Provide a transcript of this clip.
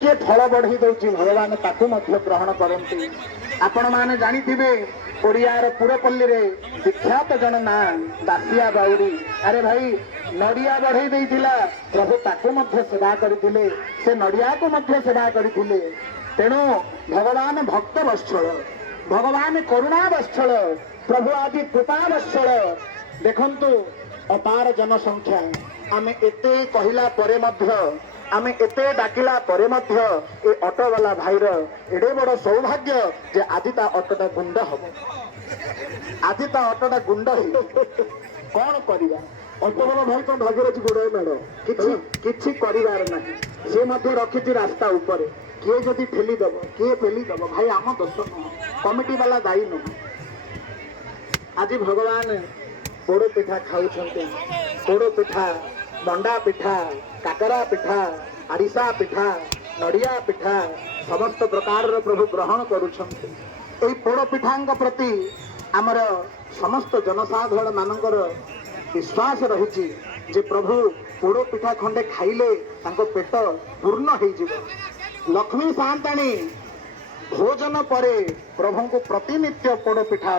किए फल बढ़ी दौर भगवान ताकू ग्रहण करती। आपण मैंने जानिथिबे ओडियार पुरपल्ली रे विख्यात जन ना दासिया बाउरी। अरे भाई नड़िया बढ़ई देइथिला प्रभु ताकू सेवा करथिले, से नड़िया को सेवा करथिले। तेणु भगवान भक्त वत्सल, भगवान करुणा वत्सल, प्रभु आदि कृपा वत्सल। देखंतु अपार जनसंख्या आमे एते कहिला परे मध्य, आमे एते डाकिला परे मध्य ए ऑटो वाला भाईर एडे बड़ सौभाग्य जे आदि ता ऑटोटा गुंड हबो, आदि ता ऑटोटा गुंड हो कौन करिया। ऑटो वाला भाई तो भाग्यरथी गोड़े मेड़ किछि करिवार नाही, से मध्य रखिछि रास्ता ऊपर। किए जदि ठेली दब, किए पेली दब, भाई आम दोष नुह, कमिटी वाला दायी नुह। आज भगवान पोड़ पिठा खाऊछंते, पोड़ पिठा, मंडा पिठा, काकरा पिठा, आरिसा पिठा, नड़िया पिठा समस्त प्रकार प्रभु ग्रहण करुछंते। एई पोड़ पिठांक प्रति आमर समस्त जनसाधारण मानकर विश्वास रही जे प्रभु पोड़ पिठा खंडे खाइले तांको पेट पूर्ण हो जिवो। लक्ष्मी सान्ताणी भोजन परे प्रभु को प्रतिनित्य पोड़ पिठा